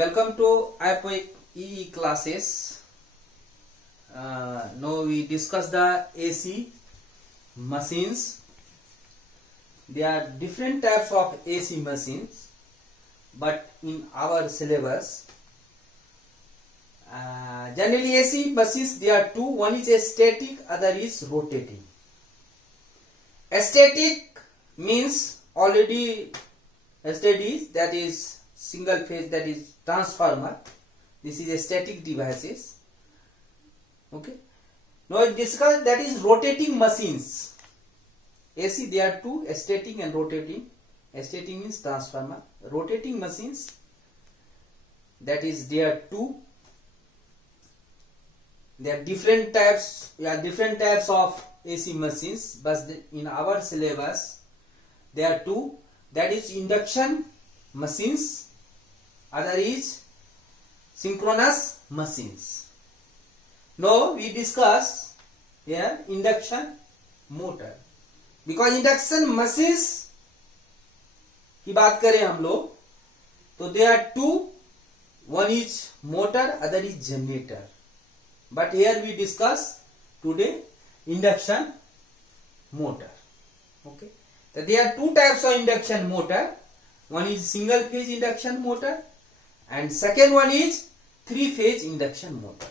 Welcome to IPOIC EE classes. Now we discuss the AC machines. There are different types of AC machines, but in our syllabus, generally AC machines there are two. One is a static, other is rotating. A static means already studied, that is single phase, that is transformer. This is a static devices. Okay. Now we discuss that is rotating machines. AC there are two, static and rotating. Static means transformer. Rotating machines, that is there are two. There are different types. Different types of AC machines, but in our syllabus there are two. That is induction machines. Other is synchronous machines. Now we discuss here induction motor, because induction machines की बात करें हम लोग तो there are two. One is motor, other is generator. But here we discuss today induction motor. Okay. So there are two types of induction motor. One is single phase induction motor, and second one is three phase induction motor.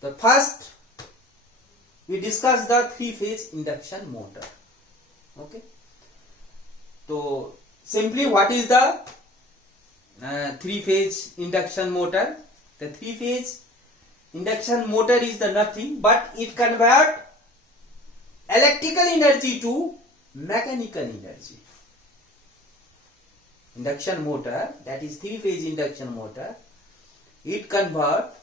The first we discuss the three phase induction motor. Okay. So simply, what is the three phase induction motor? The three phase induction motor is the nothing but it convert electrical energy to mechanical energy. Induction motor, that is three phase induction motor, it convert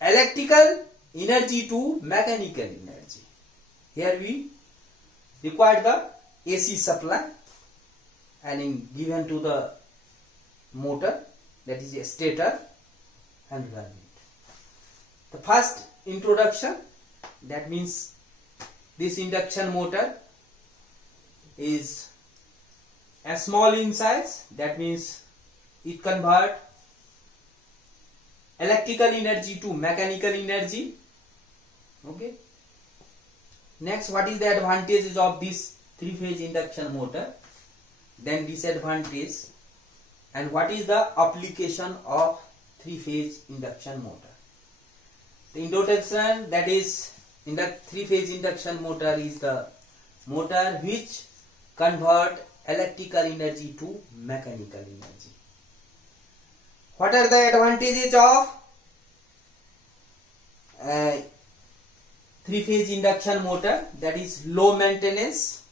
electrical energy to mechanical energy. Here we require the AC supply and given to the motor, that is a stator, and run it. The first introduction, that means this induction motor is a small in size, that means it convert electrical energy to mechanical energy. Okay. Next, what is the advantages of this three phase induction motor? Then disadvantage, and what is the application of three phase induction motor? The introduction, that is in the three phase induction motor is the motor which convert electrical energy to mechanical energy. What are the advantages of three phase induction motor? That is low maintenance,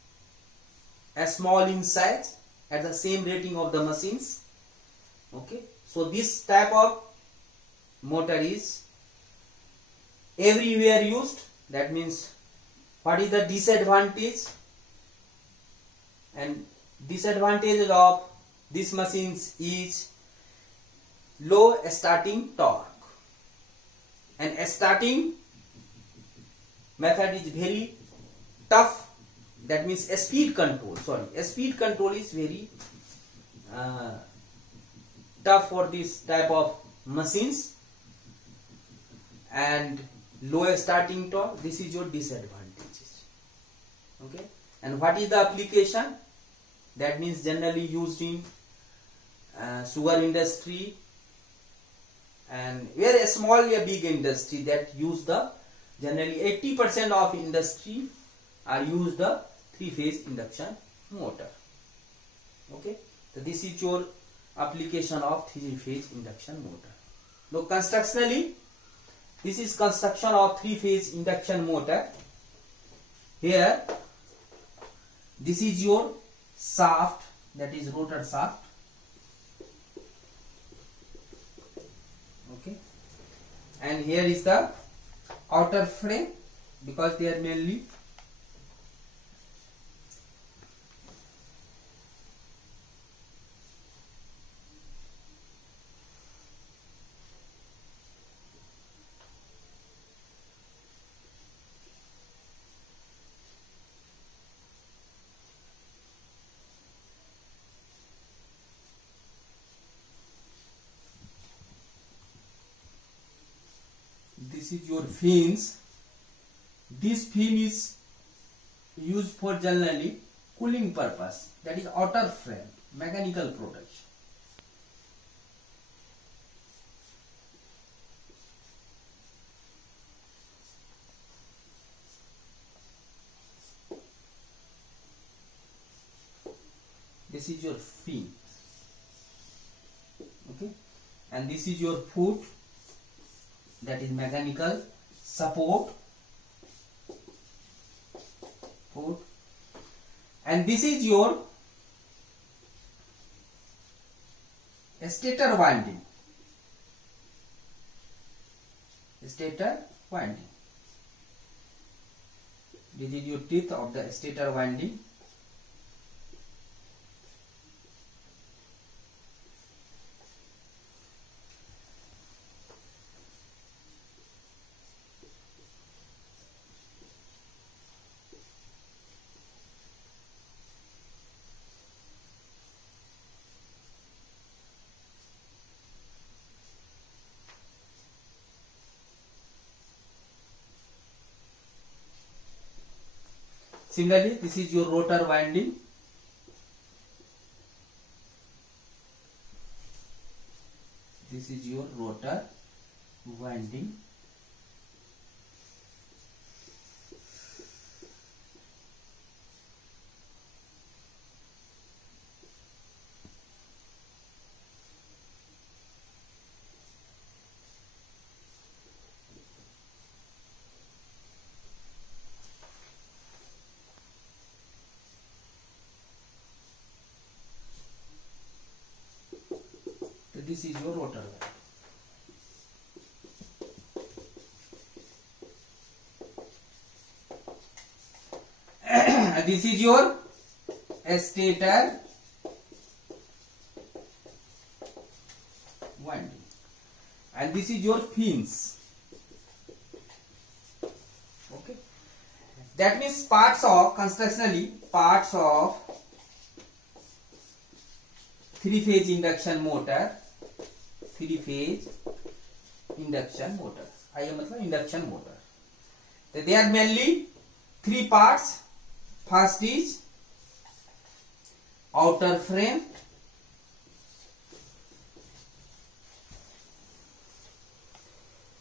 a small in size, at the same rating of the machines. Okay, so this type of motor is everywhere used. That means, what is the disadvantage? And disadvantage of these machines is low starting torque, and a starting method is very tough. That means a speed control is very tough for this type of machines, and low starting torque, this is your disadvantages. Okay. And what is the application? That means generally used in sugar industry, and very small or big industry that use the generally 80% of industry are use the three phase induction motor. Okay. So this is your application of three phase induction motor. Now constructionally, this is construction of three phase induction motor. Here this is your shaft, that is rotor shaft. Okay. And here is the outer frame, because they are mainly this is your fins. This fin is used for generally cooling purpose, that is outer frame, mechanical protection. This is your fin, okay, and this is your foot, that is mechanical support, foot, and this is your stator winding, stator winding. This is your teeth of the stator winding. Similarly, this is your rotor winding. This is your rotor winding. This is your rotor winding. This is your stator winding, and this is your fins. Okay, that means parts of constructionally parts of three-phase induction motor. Three-phase induction motor. I मतलब induction motor. So they are mainly three parts. First is outer frame.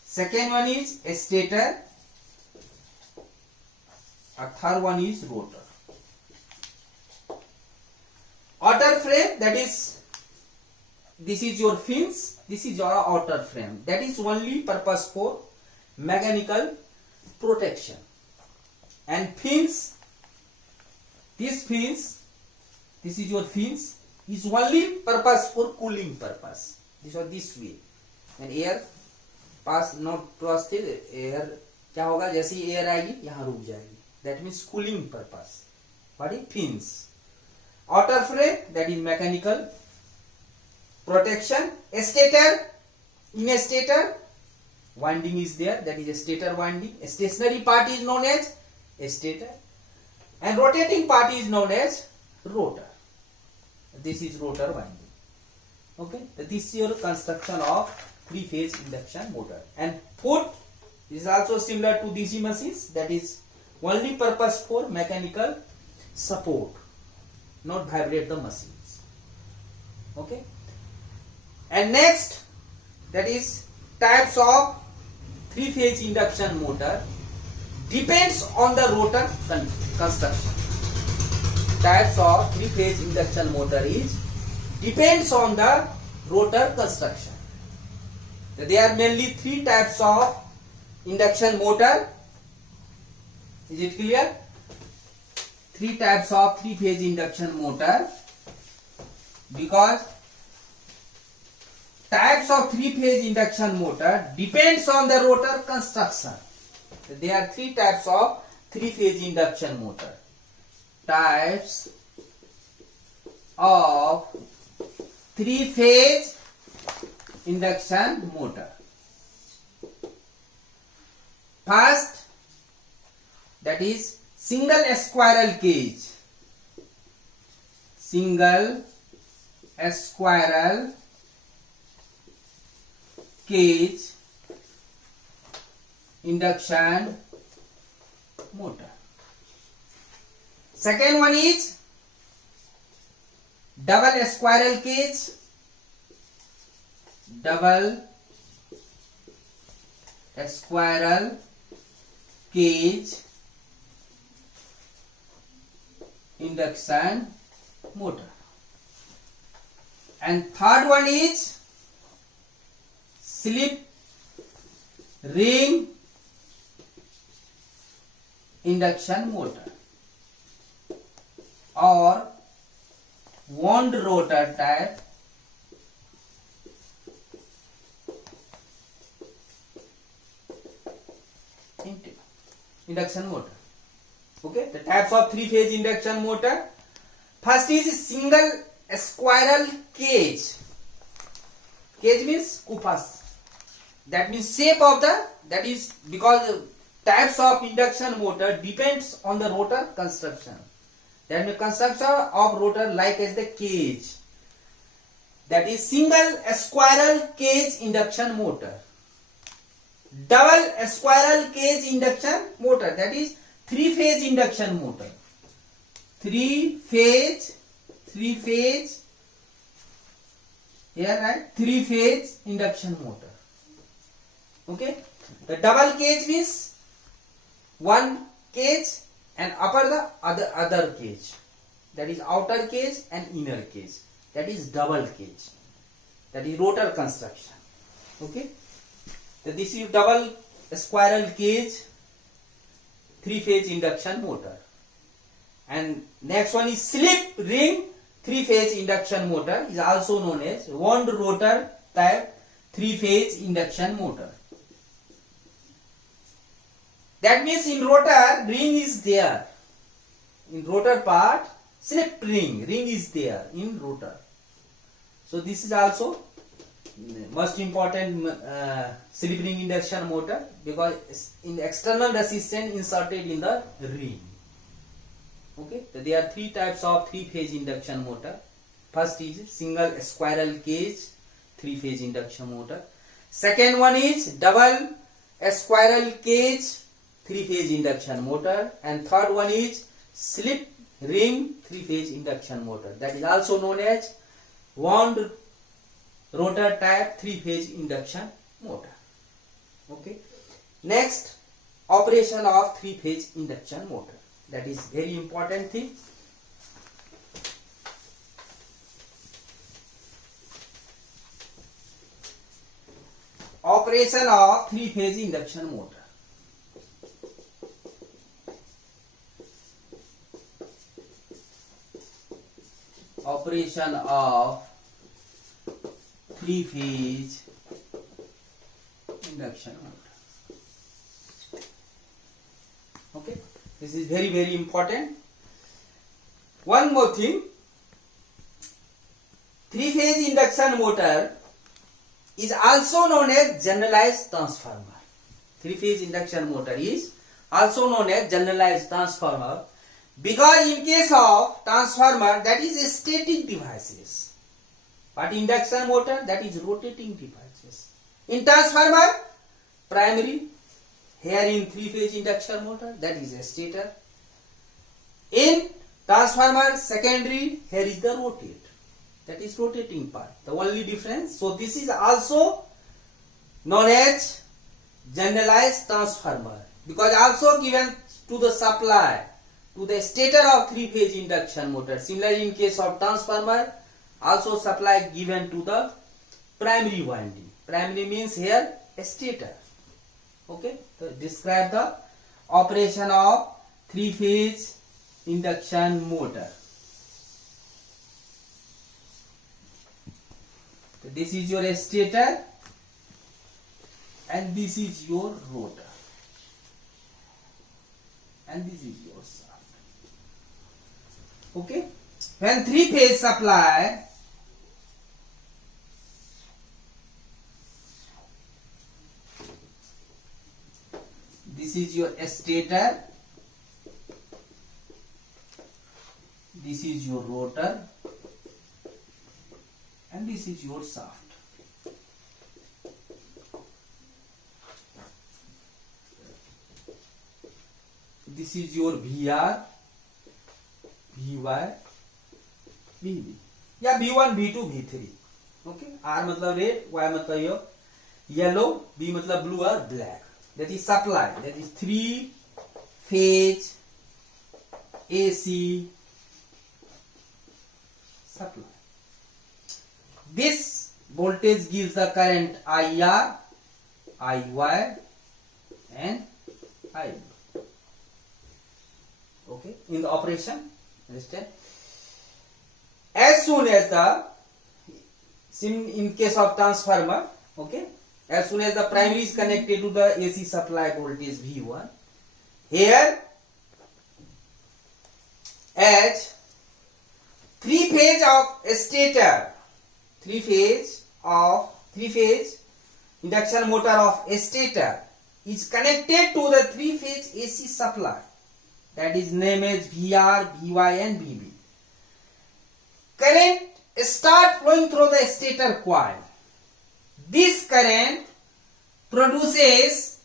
Second one is stator. And third one is rotor. Outer frame, that is, this is your fins. This is your outer frame. That is only purpose for mechanical protection. And fins, these fins, this is your fins, is only purpose for cooling purpose. This way. And air pass not cross till air क्या होगा, जैसे air आएगी यहाँ रुक जाएगी. That means cooling purpose. What is fins? Outer frame, that is mechanical protection. Stator, in a stator winding is there, that is a stator winding. A stationary part is known as a stator, and rotating part is known as rotor. This is rotor winding. Okay, this is your construction of three-phase induction motor. And foot is also similar to DC machines, that is only purpose for mechanical support, not vibrate the machines. Okay. And next, that is types of three-phase induction motor depends on the rotor construction. Types of three-phase induction motor is depends on the rotor construction. There are mainly three types of induction motor. Is it clear? Three types of three-phase induction motor, because types of three-phase induction motor depends on the rotor construction. There are three types of three-phase induction motor. Types of three-phase induction motor. First, that is single squirrel cage. Single squirrel cage induction motor. Second one is double squirrel cage. Double squirrel cage induction motor. And third one is slip ring induction motor or wound rotor type induction motor. Okay, the types of three-phase induction motor. First is single squirrel cage. Cage means kupas. That means shape of the, that is because types of induction motor depends on the rotor construction. That means construction of rotor like as the cage. That is single squirrel cage induction motor. Double squirrel cage induction motor, that is three-phase induction motor. Three-phase, here right, three-phase induction motor. Okay, the double cage means one cage and upper the other cage, that is outer cage and inner cage, that is double cage, that is rotor construction. Okay, so this is double squirrel cage three-phase induction motor. And next one is slip ring three-phase induction motor, is also known as wound rotor type three-phase induction motor. That means in rotor ring is there, in rotor part slip ring is there in rotor. So this is also most important slip ring induction motor, because in external resistance inserted in the ring. Okay, so there are three types of three-phase induction motor. First is single squirrel cage three-phase induction motor. Second one is double squirrel cage three-phase induction motor. And third one is slip ring three-phase induction motor, that is also known as wound rotor type three-phase induction motor. Okay, next, operation of three-phase induction motor, that is very important thing. Operation of three-phase induction motor. Operation of three-phase induction motor. Okay, this is very important. One more thing, three-phase induction motor is also known as generalized transformer. Three-phase induction motor is also known as generalized transformer, because in case of transformer, that is static devices, but induction motor, that is rotating devices. In transformer, primary, here in three-phase induction motor, that is a stator. In transformer, secondary, here is the rotate, that is rotating part, the only difference. So this is also known as generalized transformer, because also given to the supply to the stator of three-phase induction motor. Similarly, in case of transformer, also supply given to the primary winding. Primary means here a stator. Okay, so describe the operation of three-phase induction motor. So this is your stator and this is your rotor and this is your shaft. Okay, when three-phase supply this is your stator, this is your rotor and this is your shaft. is your VR, Vy, Vb या V1, V2, V3. Okay, R मतलब red, Y मतलब your yellow, B मतलब blue or black. That is supply. That is 3 phase AC supply. This voltage gives the current IR, IY and IB. Okay, in the operation, understand? As soon as the, in case of transformer, okay, as soon as the primary is connected to the AC supply voltage V1, here as 3 phase of stator, 3 phase induction motor of stator is connected to the 3 phase AC supply, that is named as VR, Vy and Vb. Current start flowing through the stator coil. This current produces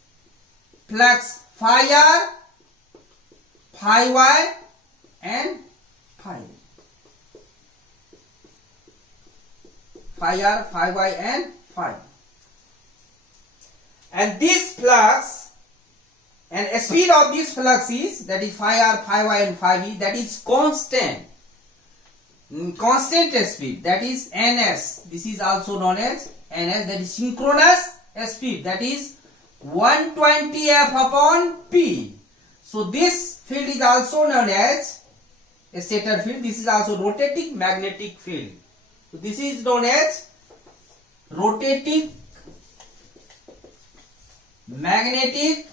flux phi r, phi y and phi b. Phi r, phi y and phi b. And this flux and speed of this flux is, that is phi r, phi y and phi b, that is constant speed, that is ns. This is also known as ns, that is synchronous speed, that is 120 f upon p. So this field is also known as stator field. This is also rotating magnetic field. So this is known as rotating magnetic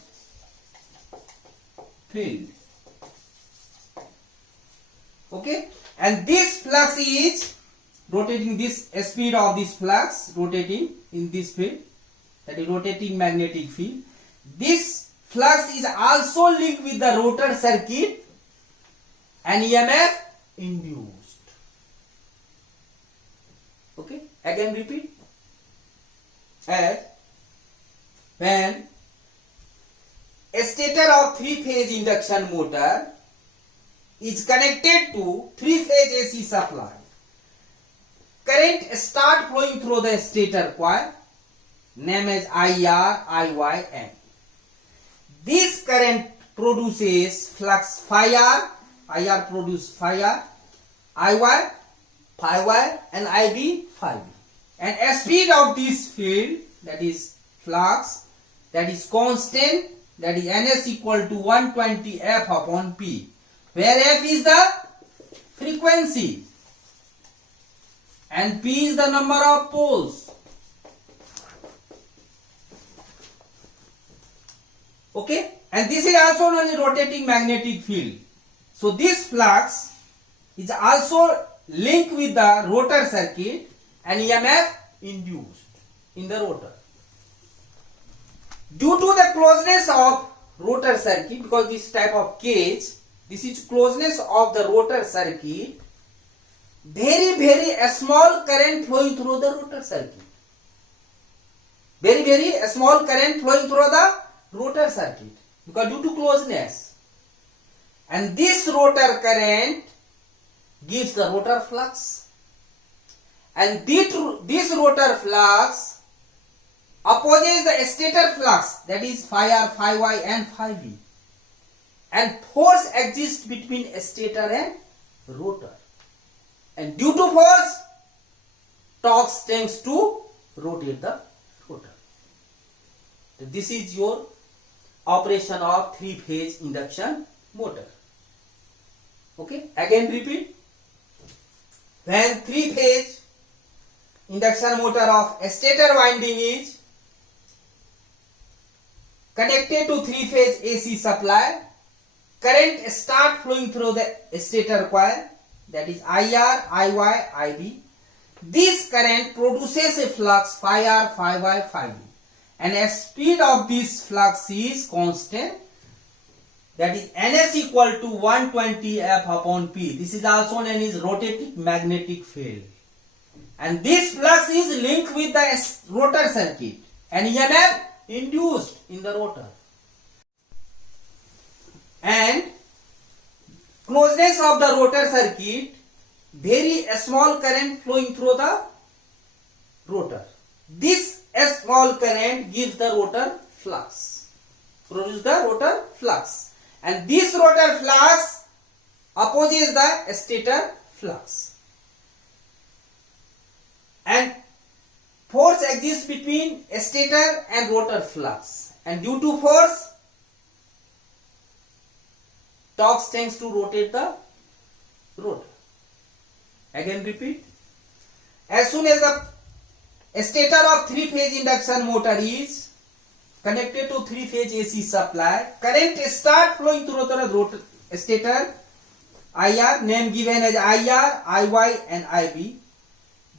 field. Okay, and this flux is rotating, this speed of this flux rotating in this field, that is rotating magnetic field. This flux is also linked with the rotor circuit and EMF induced. Okay, again repeat. As when a stator of 3 phase induction motor is connected to 3 phase AC supply, current start flowing through the stator coil, named as IR, IY and this current produces flux phi r, IR produces phi r, IY phi y and IB phi b. And speed of this field, that is flux, that is constant, that is ns equal to 120 f upon p, where f is the frequency and p is the number of poles. Okay, and this is also known as rotating magnetic field. So this flux is also linked with the rotor circuit and EMF induced in the rotor. Due to the closeness of rotor circuit, because this type of cage, this is closeness of the rotor circuit, very small current flowing through the rotor circuit. Very small current flowing through the rotor circuit, because due to closeness. And this rotor current gives the rotor flux, and this rotor flux opposes the stator flux, that is phi r, phi y and phi b, and force exists between stator and rotor, and due to force torque tends to rotate the rotor. So this is your operation of 3 phase induction motor. Okay, again repeat. When 3 phase induction motor of a stator winding is connected to 3 phase AC supply, current start flowing through the stator coil, that is IR, IY, IB. This current produces a flux phi r, phi y, phi b, and a speed of this flux is constant, that is ns equal to 120 f upon p. This is also known as rotating magnetic field, and this flux is linked with the rotor circuit and EMF induced in the rotor. and closeness of the rotor circuit, very small current flowing through the rotor. This small current gives the rotor flux, produces the rotor flux, and this rotor flux opposes the stator flux, and force exists between stator and rotor flux, and due to force, torque tends to rotate the rotor. Again repeat. As soon as the stator of three-phase induction motor is connected to three-phase AC supply, current start flowing through the rotor stator, IR, name given as IR, IY and IB.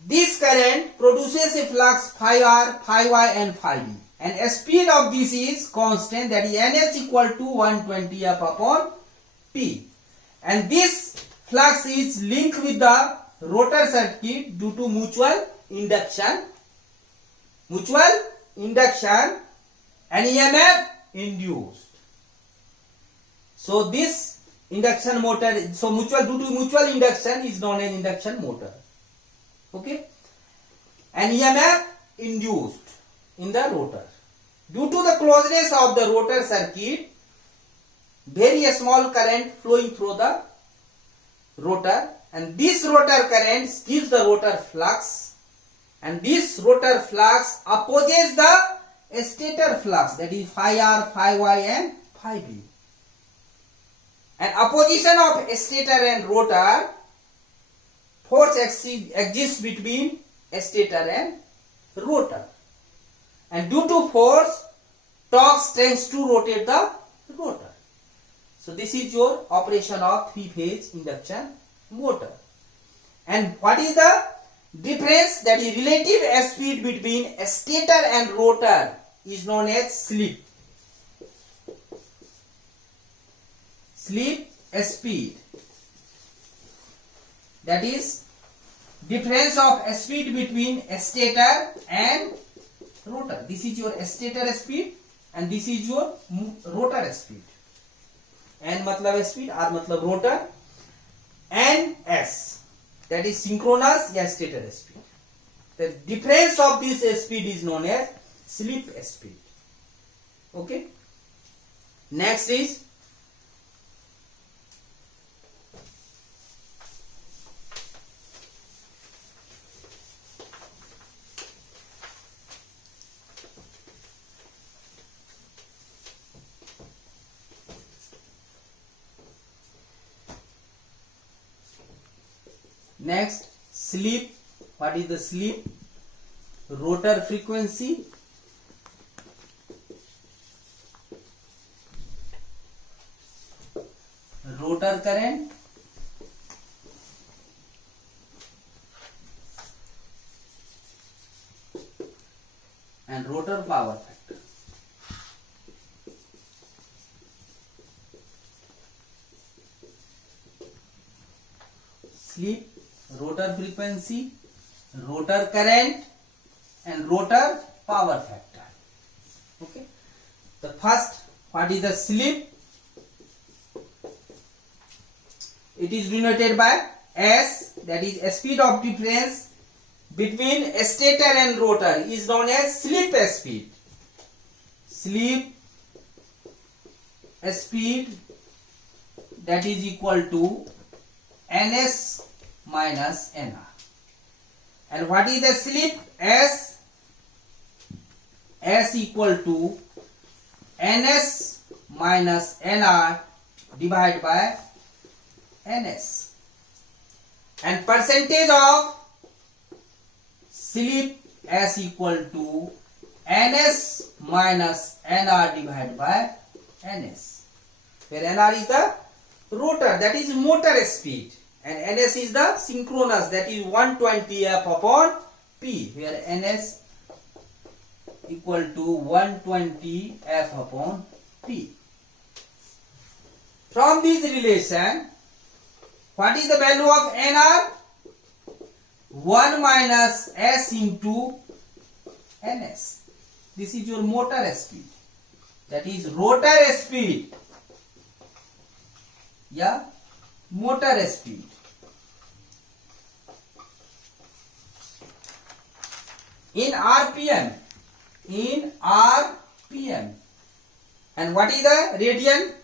This current produces a flux phi R, phi Y and phi B, and speed of this is constant, that is Ns equal to 120 F upon P, and this flux is linked with the rotor circuit due to mutual induction and EMF induced. So this induction motor, due to mutual induction is known as induction motor. Okay, and EMF induced in the rotor. Due to the closeness of the rotor circuit, very small current flowing through the rotor, and this rotor current gives the rotor flux, and this rotor flux opposes the stator flux, that is phi R, phi Y and phi B. And opposition of stator and rotor, force exists between stator and rotor, and due to force, torque tends to rotate the rotor. So this is your operation of three-phase induction motor. And what is the difference, that is relative speed between stator and rotor, is known as slip. Slip speed, that is difference of speed between stator and rotor. This is your stator speed and this is your rotor speed. N matlab speed, R matlab rotor, and S, that is synchronous या stator speed. The difference of this speed is known as slip speed. Okay. Next is slip. What is the slip? Rotor frequency, rotor current, and rotor power factor. Slip, rotor frequency, rotor current, and rotor power factor. Okay. The first, what is the slip? It is denoted by S, that is a speed of difference between stator and rotor is known as slip speed. Slip speed, that is equal to Ns minus Nr. And what is the slip? S equal to Ns minus Nr divided by Ns. And percentage of slip S equal to Ns minus Nr divided by Ns, where Nr is the rotor, that is motor speed, and Ns is the synchronous, that is 120 F upon P, where Ns equal to 120 F upon P. From this relation, what is the value of Nr? 1 minus S into Ns. This is your motor speed, that is rotor speed या motor speed. In RPM, and what is the radian?